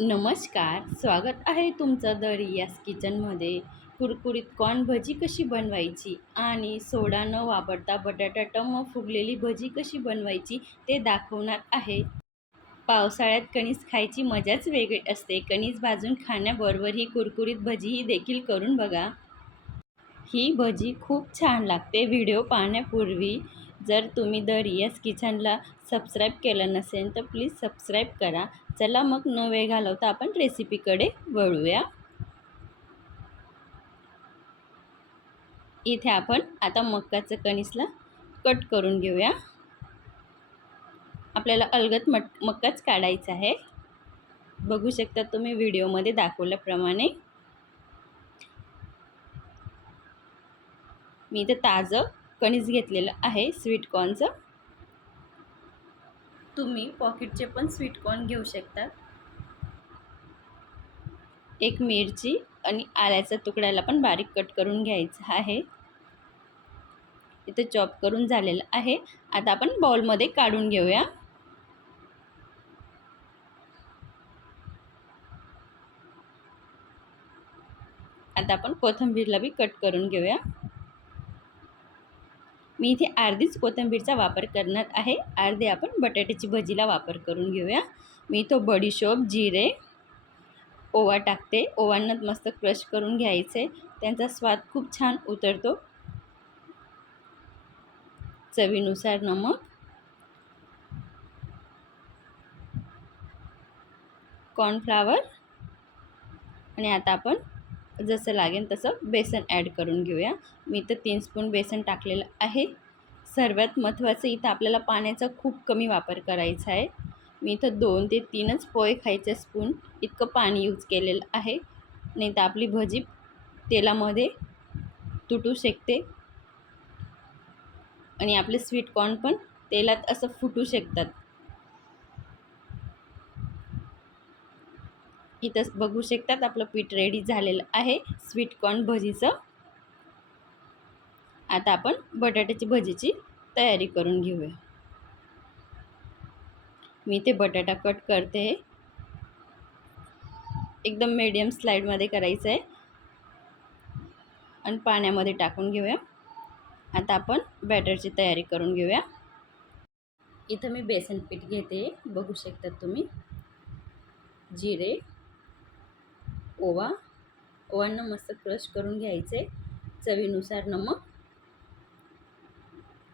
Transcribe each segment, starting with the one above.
नमस्कार स्वागत आहे तुमचं द रियास किचनमध्ये. कुरकुरीत कॉर्न भजी कशी बनवायची आणि सोडा न वापरता बटाटा टम फुगलेली भजी कशी बनवायची ते दाखवणार आहे. पावसाळ्यात कणीस खायची मजाच वेगळी असते. कणीस भाजून खाण्याबरोबर ही कुरकुरीत भजीही देखील करून बघा. ही भजी खूप छान लागते. व्हिडिओ पाहण्यापूर्वी जर तुम्ही द रियास किचनला सबस्क्राईब केलं नसेल तर प्लीज सबस्क्राईब करा. चला मग न वेळ घालवता आपण रेसिपीकडे वळूया. इथे आपण आता मक्काचं कणीसला कट करून घेऊया. आपल्याला अलगत मट मक्काच काढायचा आहे. बघू शकता तुम्ही व्हिडिओमध्ये दाखवल्याप्रमाणे. मी इथं ताजं कणीस घेतलेलं आहे स्वीटकॉर्नचं तुम्ही पॉकेटचे पण स्वीटकॉर्न घेऊ शकतात. एक मिरची आणि आल्याचा तुकड्याला पण बारीक कट करून घ्यायचा आहे. इथं चॉप करून झालेलं आहे. आता आपण बाउलमध्ये काढून घेऊया. आता आपण कोथिंबीरला बी कट करून घेऊया. मी इथे अर्धीच कोथिंबीरचा वापर करणार आहे. अर्धे आपण बटाट्याची भजीला वापर करून घेऊया. मी इथं बडीशोप जिरे ओवा टाकते. ओवांना मस्त क्रश करून घ्यायचे. त्यांचा स्वाद खूप छान उतरतो. चवीनुसार नमक कॉर्नफ्लावर आणि आता आपण जसं लागेल तसं बेसन ॲड करून घेऊया. मी इथं तीन स्पून बेसन टाकलेलं आहे. सर्वात महत्त्वाचं इथं आपल्याला पाण्याचा खूप कमी वापर करायचा आहे. मी इथं दोन ते तीनच पोहे खायचे स्पून इतकं पाणी यूज केलेलं आहे. नाही तर आपली भजी तेलामध्ये तुटू शकते. आणि आपले स्वीटकॉर्न पण तेलात असं फुटू शकतात. इथं बघू शकतात आपलं पीठ रेडी झालेलं आहे. स्वीटकॉर्न भजीचं. आता आपण बटाट्याची भजीची तयारी करून घेऊया. मी ते बटाटा कट करते. एकदम मीडियम स्लाईडमध्ये करायचं आहे. आणि पाण्यामध्ये टाकून घेऊया. आता आपण बॅटरची तयारी करून घेऊया. इथं मी बेसन पीठ घेते. बघू शकतात तुम्ही. जिरे. ओवा. ओवांना मस्त क्रश करून घ्यायचे. चवीनुसार नमक.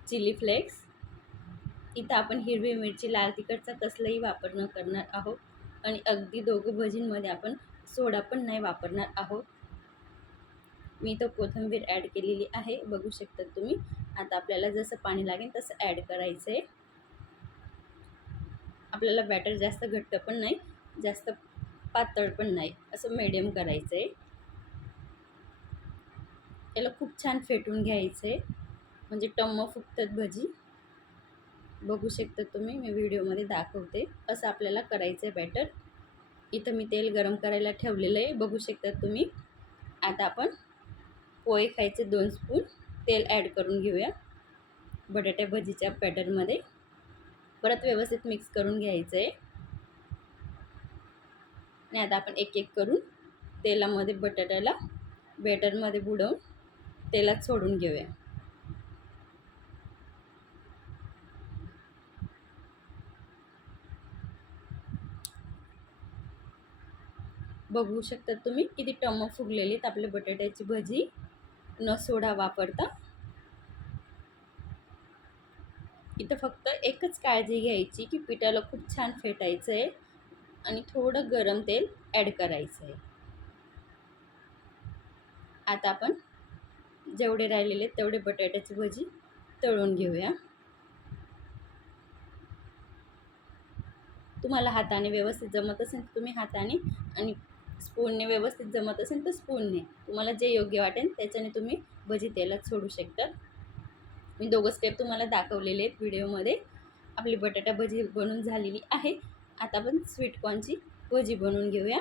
Chilli flakes. इथं आपण हिरवी मिरची लाल तिखटचा कसलाही वापर न करणार आहोत. आणि अगदी दोघं भजींमध्ये आपण सोडा पण नाही वापरणार आहोत. मी तो कोथिंबीर ॲड केलेली आहे. बघू शकतात तुम्ही. आता आपल्याला जसं पाणी लागेल तसं ॲड करायचं आहे आपल्याला बॅटर जास्त घट्ट पण नाही. जास्त पातळ पण नाही असं मिडियम करायचं आहे. याला खूप छान फेटून घ्यायचं आहे. म्हणजे टम्म फुगतात भजी. बघू शकता तुम्ही मी व्हिडिओमध्ये दाखवते. असं आपल्याला करायचं आहे बॅटर इथं मी तेल गरम करायला ठेवलेलं आहे. बघू शकता तुम्ही. आता आपण पोहे खायचे दोन स्पून तेल ॲड करून घेऊया. बटाट्या भजीच्या बॅटरमध्ये परत व्यवस्थित मिक्स करून घ्यायचं आहे. आणि आता आपण एक एक करून तेलामध्ये बटाट्याला बेटरमध्ये बुडवून तेलात सोडून घेऊया. बघू शकता तुम्ही किती टम आहेत आपल्या बटाट्याची भजी. न सोडा वापरता. इथं फक्त एकच काळजी घ्यायची की पिठाला खूप छान फेटायचं आहे आणि थोडं गरम तेल ॲड करायचं आहे. आता आपण जेवढे राहिलेले तेवढे बटाट्याची भजी तळून घेऊया. तुम्हाला हाताने व्यवस्थित जमत असेल तर तुम्ही हाताने आणि स्पूनने व्यवस्थित जमत असेल तर स्पूनने. तुम्हाला जे योग्य वाटेल त्याच्याने तुम्ही भजी तेलात सोडू शकतात मी दोघं स्टेप तुम्हाला दाखवलेले आहेत व्हिडिओमध्ये आपली बटाटा भजी बनून झालेली आहे. आता आपण स्वीटकॉर्नची भजी बनवून घेऊया.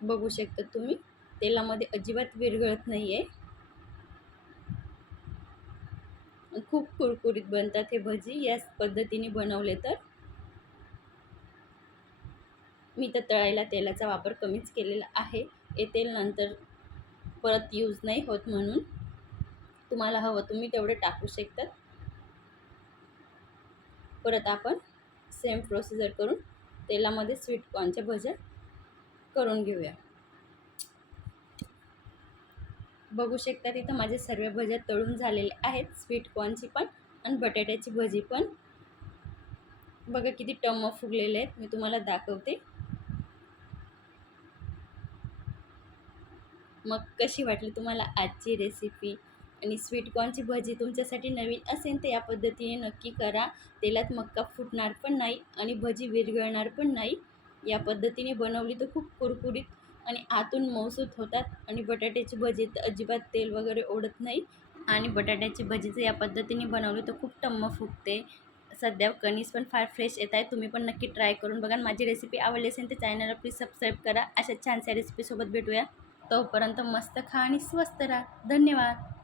बघू शकता तुम्ही तेलामध्ये अजिबात विरघळत नाही आहे खूप कुरकुरीत बनतात हे भजी याच पद्धतीने बनवले तर. मी तर तळायला तेलाचा वापर कमीच केलेला आहे. हे तेल नंतर परत यूज नाही होत म्हणून. तुम्हाला हवं तुम्ही तेवढे टाकू शकतात. परत आपण सेम प्रोसिजर करून तेलामध्ये स्वीटकॉर्नच्या भज्या करून घेऊया. बघू शकता तिथं माझे सर्व भज्या तळून झालेले आहेत. स्वीटकॉर्नची पण आणि बटाट्याची भजी पण. बघा किती टम्म फुगलेले आहेत. मी तुम्हाला दाखवते. मग कशी वाटली तुम्हाला आजची रेसिपी आणि स्वीटकॉर्नची भजी तुमच्यासाठी नवीन असेल तर या पद्धतीने नक्की करा. तेलात मक्का फुटणार पण नाही आणि भजी विरघळणार पण नाही. या पद्धतीने बनवली तर खूप कुरकुरीत आणि आतून मौसूत होतात आणि बटाट्याची भजी तर अजिबात तेल वगैरे ओढत नाही. आणि बटाट्याची भजी जर या पद्धतीने बनवली तर खूप टम्म फुगते. सध्या कणीस पण फार फ्रेश येत आहे. तुम्ही पण नक्की ट्राय करून बघा माझी रेसिपी आवडली असेल तर चॅनलला प्लीज सबस्क्राईब करा. अशा छानशा रेसिपीसोबत भेटूया. तोपर्यंत मस्त खा आणि स्वस्त राहा. धन्यवाद.